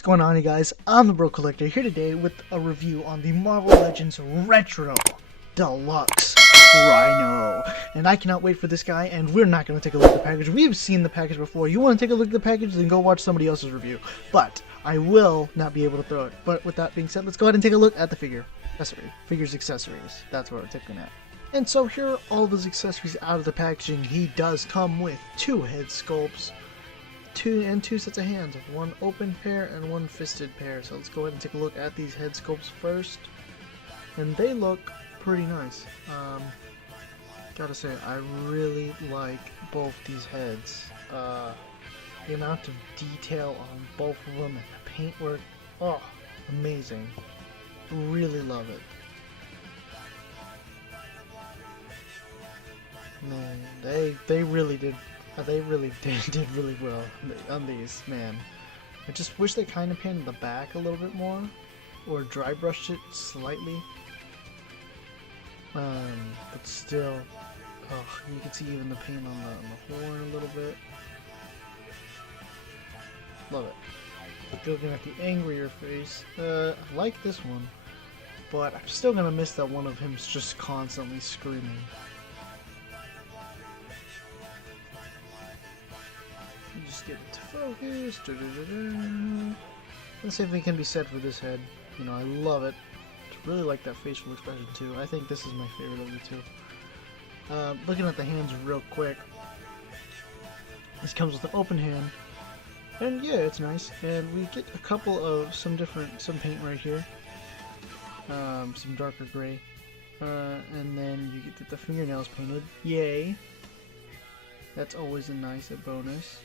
What's going on, you guys? I'm the Bro Collector here today with a review on the Marvel Legends Retro Deluxe Rhino. And I cannot wait for this guy, and we're not going to take a look at the package. We've seen the package before. You want to take a look at the package, then go watch somebody else's review. But I will not be able to throw it. But with that being said, let's go ahead and take a look at the figure. Figures accessories. That's what we're taking at. And so here are all of his accessories out of the packaging. He does come with 2 head sculpts. Two sets of hands, one open pair and one fisted pair. So let's go ahead and take a look at these head sculpts first, and they look pretty nice. Gotta say, I really like both these heads. The amount of detail on both of them and the paintwork, oh, amazing. Really love it. Man, they really did. They really did really well on these, man. I just wish they kind of painted the back a little bit more, or dry brushed it slightly. But still, oh, you can see even the paint on the horn a little bit. Love it. Looking at the angrier face, I like this one, but I'm still gonna miss that one of him just constantly screaming. Just get it to focus. Let's see if it can be said for this head. You know, I love it. I really like that facial expression too. I think this is my favorite of the two. Looking at the hands real quick. This comes with an open hand. And yeah, it's nice. And we get a couple of some paint right here. Some darker gray. And then you get the fingernails painted. Yay. That's always a nice bonus.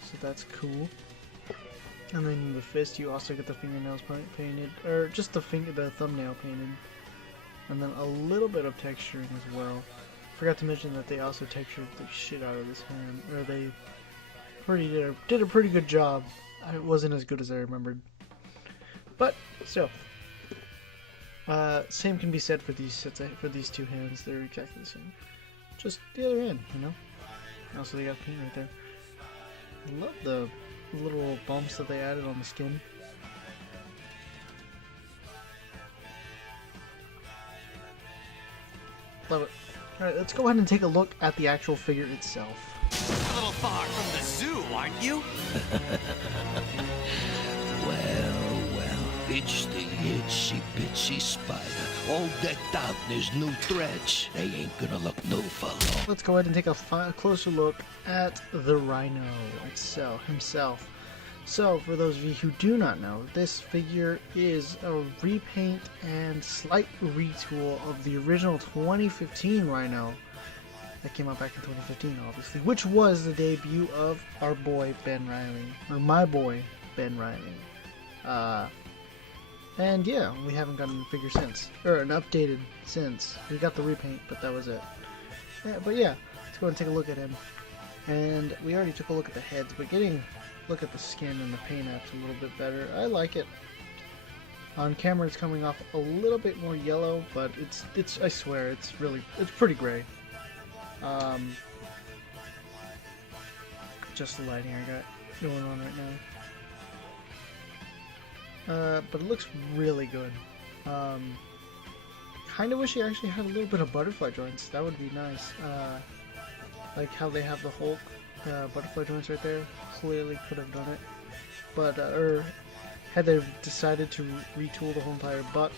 So that's cool. And then the fist, you also get the fingernails painted, or just the thumbnail painted, and then a little bit of texturing as well. Forgot to mention that they also textured the shit out of this hand, or they did a pretty good job. It wasn't as good as I remembered, but still. Same can be said for these these 2 hands. They're exactly the same. Just the other hand, you know. Also, they got paint right there. I love the little bumps that they added on the skin. Love it. Alright, let's go ahead and take a look at the actual figure itself. A little far from the zoo, aren't you? It's the itsy bitsy spider, all decked out in his new threads. They ain't gonna look new for long. Let's go ahead and take a closer look at the Rhino himself. So, for those of you who do not know, this figure is a repaint and slight retool of the original 2015 Rhino that came out back in 2015, obviously, which was the debut of our boy Ben Riley, or my boy Ben Riley. And yeah, we haven't gotten a figure since, or an updated since. We got the repaint, but that was it. Yeah, but yeah, let's go ahead and take a look at him. And we already took a look at the heads, but getting a look at the skin and the paint apps a little bit better. I like it. On camera, it's coming off a little bit more yellow, but it's I swear, it's pretty gray. Just the lighting I got going on right now. But it looks really good. Kind of wish he actually had a little bit of butterfly joints. That would be nice. Like how they have the Hulk butterfly joints right there. Clearly could have done it. But, or had they decided to retool the whole entire butt.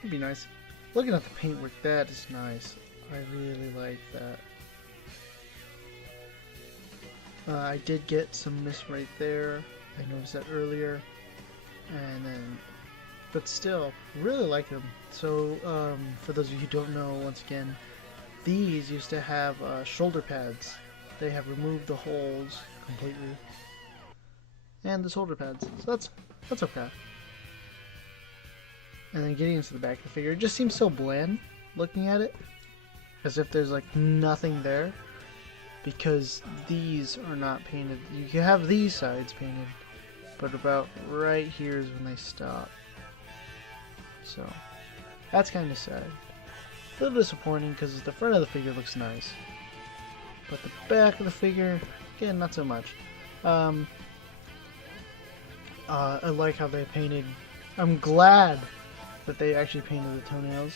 It'd be nice. Looking at the paintwork, that is nice. I really like that. I did get some miss right there. I noticed that earlier, and then, but still, really like them. So, for those of you who don't know, once again, these used to have shoulder pads. They have removed the holes completely, and the shoulder pads. So that's okay. And then getting into the back of the figure, it just seems so bland looking at it, as if there's like nothing there, because these are not painted. You can have these sides painted, but about right here is when they stop. So that's kind of sad. A little disappointing because the front of the figure looks nice, but the back of the figure, again, not so much. I like how they painted. I'm glad that they actually painted the toenails,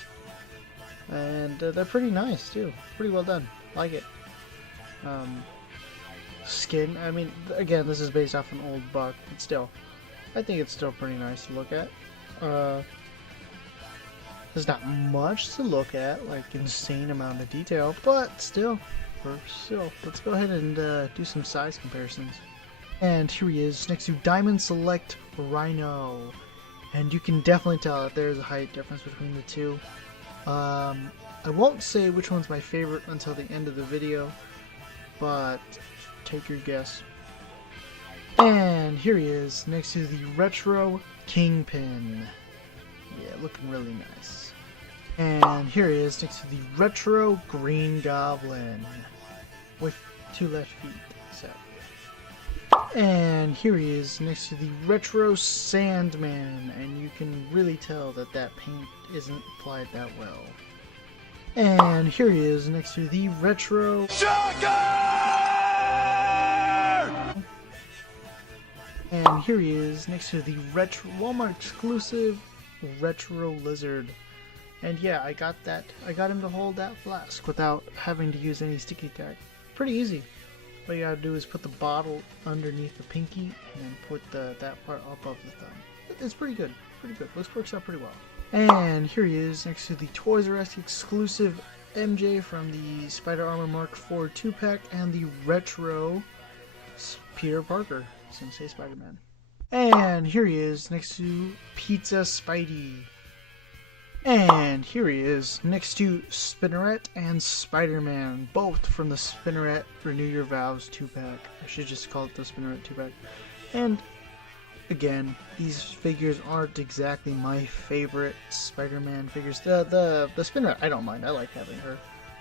and they're pretty nice too. Pretty well done. Like it. Skin. I mean, again, this is based off an old buck, but still, I think it's still pretty nice to look at. There's not much to look at, like insane amount of detail, but still, let's go ahead and do some size comparisons. And here he is, next to Diamond Select Rhino. And you can definitely tell that there's a height difference between the two. I won't say which one's my favorite until the end of the video, but take your guess. And here he is, next to the Retro Kingpin. Yeah, looking really nice. And here he is, next to the Retro Green Goblin. With 2 left feet, so. And here he is next to the Retro Sandman, and you can really tell that that paint isn't applied that well. And here he is next to the Retro Shocker! And here he is next to the Retro Walmart exclusive Retro Lizard. And yeah, I got him to hold that flask without having to use any sticky tack. Pretty easy. All you gotta do is put the bottle underneath the pinky and then put that part above the thumb. It's pretty good. Pretty good. Works out pretty well. And here he is next to the Toys R Us exclusive MJ from the Spider Armor Mark IV 2-pack and the Retro Peter Parker. Sensei Spider-Man. And here he is next to Pizza Spidey. And here he is next to Spinneret and Spider-Man, both from the Spinneret Renew Your Vows 2-pack. I should just call it the Spinneret 2-pack. And again, these figures aren't exactly my favorite Spider-Man figures. The Spinneret, I don't mind. I like having her.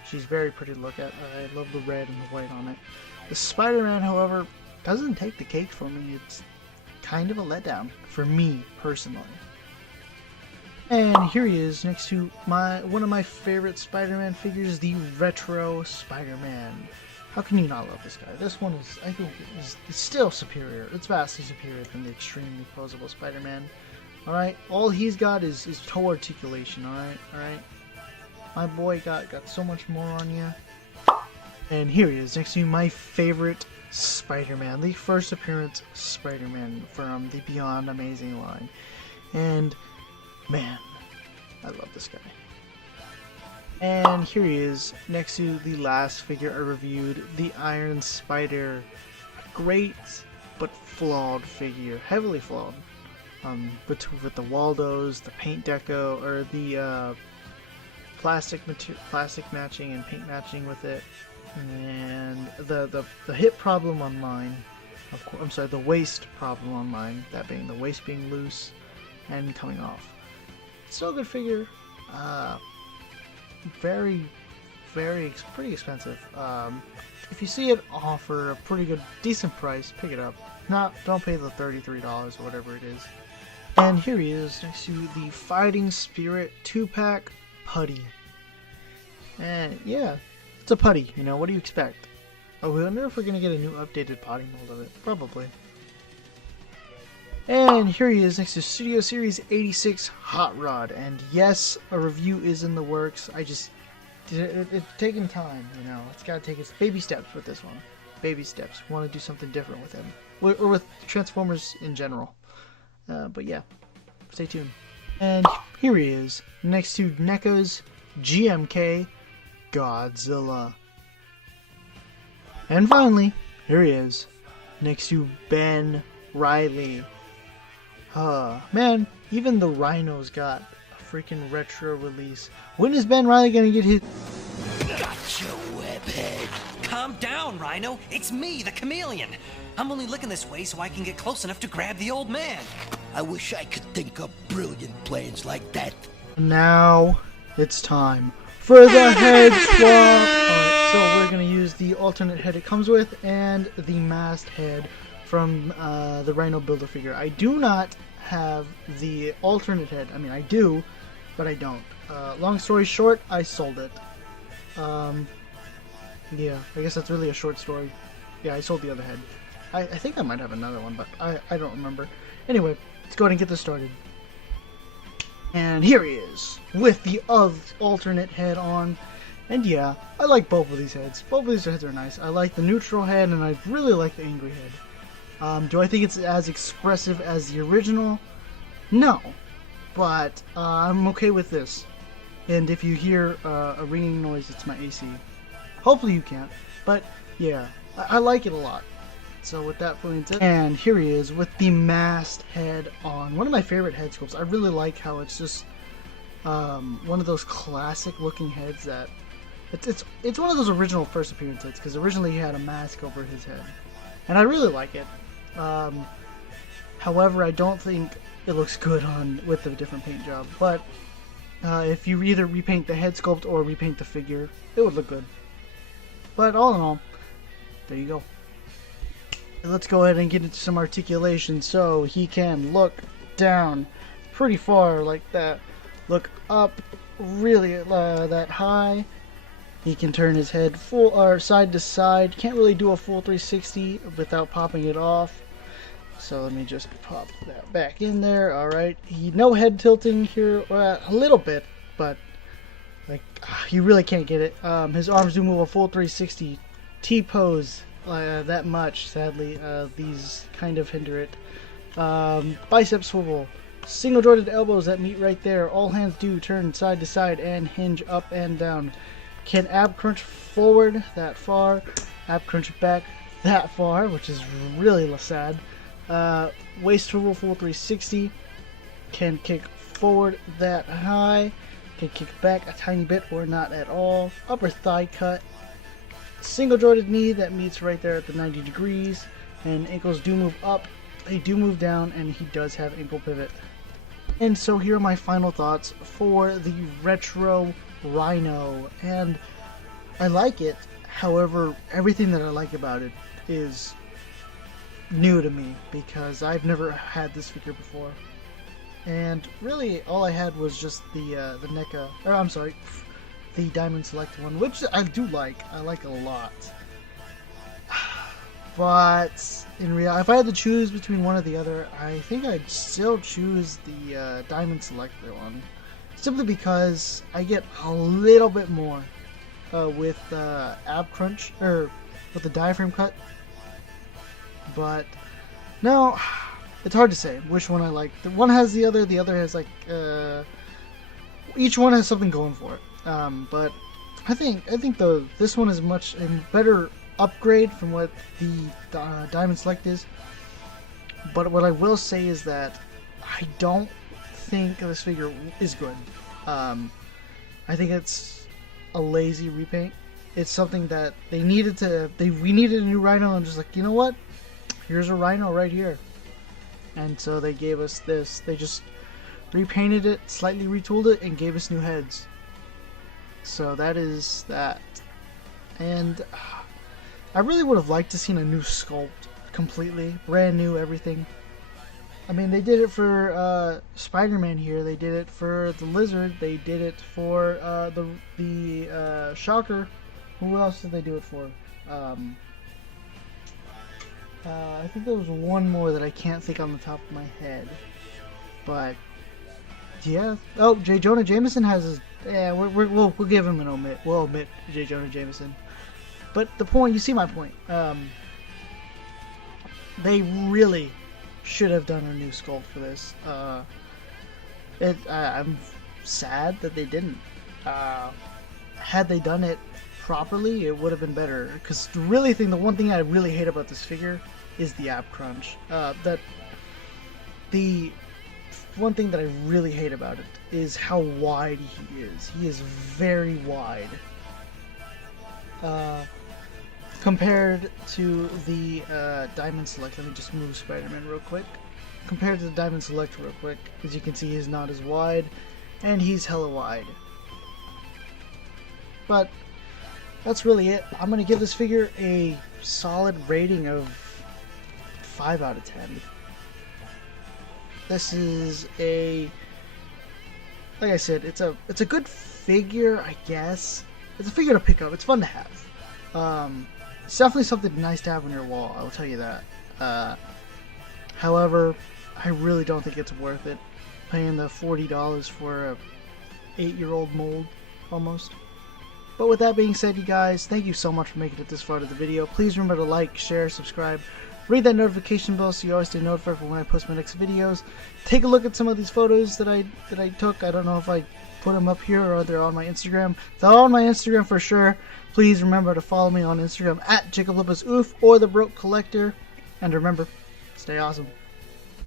She's very pretty to look at. I love the red and the white on it. The Spider-Man, however, doesn't take the cake for me. It's kind of a letdown for me personally. And here he is next to one of my favorite Spider-Man figures, the Retro Spider-Man. How can you not love this guy? This one is, I think, is still superior. It's vastly superior than the extremely posable Spider-Man. Alright, all he's got is toe articulation, alright? My boy got so much more on you. And here he is next to my favorite Spider-Man, the first appearance Spider-Man from the Beyond Amazing line. And man, I love this guy. And here he is, next to the last figure I reviewed, the Iron Spider. A great, but flawed figure. Heavily flawed. With the Waldos, the paint deco, or the plastic matching and paint matching with it. And the hip problem on mine, the waist problem on mine, that being the waist being loose and coming off. Still a good figure. Pretty expensive. If you see it offer a pretty good, decent price, pick it up. Don't pay the $33 or whatever it is. And here he is next to the Fighting Spirit 2-pack Putty. And yeah, it's a putty. You know, what do you expect? I wonder if we're gonna get a new updated potty mold of it. Probably. And here he is next to Studio Series 86 Hot Rod. And yes, a review is in the works. It's taking time, you know. It's gotta take its baby steps with this one. Baby steps. Want to do something different with him. Or with Transformers in general. But yeah, stay tuned. And here he is next to NECA's GMK Godzilla. And finally, here he is next to Ben Reilly. Man, even the Rhino's got a freaking retro release. When is Ben Reilly gonna get his... Gotcha, webhead. Calm down, Rhino. It's me, the chameleon. I'm only looking this way so I can get close enough to grab the old man. I wish I could think of brilliant plans like that. Now, it's time for the head swap! Alright, so we're gonna use the alternate head it comes with and the masked head from the Rhino Build-A-Figure. I do not have the alternate head. I mean, I do, but I don't. Long story short, I sold it. Yeah, I guess that's really a short story. Yeah, I sold the other head. I think I might have another one, but I don't remember. Anyway, let's go ahead and get this started. And here he is, with the alternate head on. And yeah, I like both of these heads. Both of these heads are nice. I like the neutral head, and I really like the angry head. Do I think it's as expressive as the original? No. But I'm okay with this. And if you hear a ringing noise, it's my AC. Hopefully you can't. But yeah, I like it a lot. So with that being said, and here he is with the masked head on. One of my favorite head sculpts. I really like how it's just one of those classic looking heads that it's one of those original first appearance heads, because originally he had a mask over his head, and I really like it. However, I don't think it looks good on with the different paint job. But if you either repaint the head sculpt or repaint the figure, it would look good. But all in all, there you go. Let's go ahead and get into some articulation so he can look down pretty far like that, look up really that high. He can turn his head full or side to side. Can't really do a full 360 without popping it off. So let me just pop that back in there. Alright, no head tilting here, a little bit, but like you really can't get it. His arms do move a full 360. T-pose that much, sadly. These kind of hinder it. Bicep swivel. Single jointed elbows that meet right there. All hands do turn side to side and hinge up and down. Can ab crunch forward that far. Ab crunch back that far, which is really sad. Waist swivel full 360. Can kick forward that high. Can kick back a tiny bit or not at all. Upper thigh cut. Single jointed knee that meets right there at the 90 degrees. And ankles do move up. They do move down, and he does have ankle pivot. And so here are my final thoughts for the retro Rhino. And I like it. However, everything that I like about it is new to me, because I've never had this figure before. And really, all I had was just the NECA, or I'm sorry, the Diamond Select one, which I do like. I like a lot. But in reality, if I had to choose between one or the other, I think I'd still choose the Diamond Select one, simply because I get a little bit more with ab crunch, or with the diaphragm cut. But no, it's hard to say which one I like. The one has the other has like each one has something going for it. But I think this one is much a better upgrade from what the Diamond Select is. But what I will say is that I don't think this figure is good. I think it's a lazy repaint. It's something that we needed a new Rhino, and just like, you know what? Here's a Rhino right here. And so they gave us this. They just repainted it, slightly retooled it, and gave us new heads. So that is that. And I really would have liked to seen a new sculpt, completely brand new, everything. I mean, they did it for Spider-Man here. They did it for the Lizard. They did it for the Shocker. Who else did they do it for? I think there was one more that I can't think on the top of my head. But yeah. Oh, J. Jonah Jameson has his. Yeah, we'll give him an omit. We'll omit J. Jonah Jameson. But the point, you see my point. They really should have done a new sculpt for this. I'm sad that they didn't. Had they done it properly, it would have been better. Because the one thing I really hate about this figure is the ab crunch. The one thing that I really hate about it is how wide he is. He is very wide. Compared to the Diamond Select. Let me just move Spider-Man real quick. Compared to the Diamond Select real quick, as you can see, he's not as wide, and he's hella wide. But that's really it. I'm going to give this figure a solid rating of 5 out of 10. This is like I said, it's a good figure, I guess. It's a figure to pick up. It's fun to have. It's definitely something nice to have on your wall, I will tell you that. However, I really don't think it's worth it, paying the $40 for a 8-year-old mold, almost. But with that being said, you guys, thank you so much for making it this far to the video. Please remember to like, share, subscribe, ring that notification bell so you always stay notified for when I post my next videos. Take a look at some of these photos that I took. I don't know if I put them up here or they're on my Instagram. They're on my Instagram for sure. Please remember to follow me on Instagram at JacobLopezOof or The Broke Collector. And remember, stay awesome.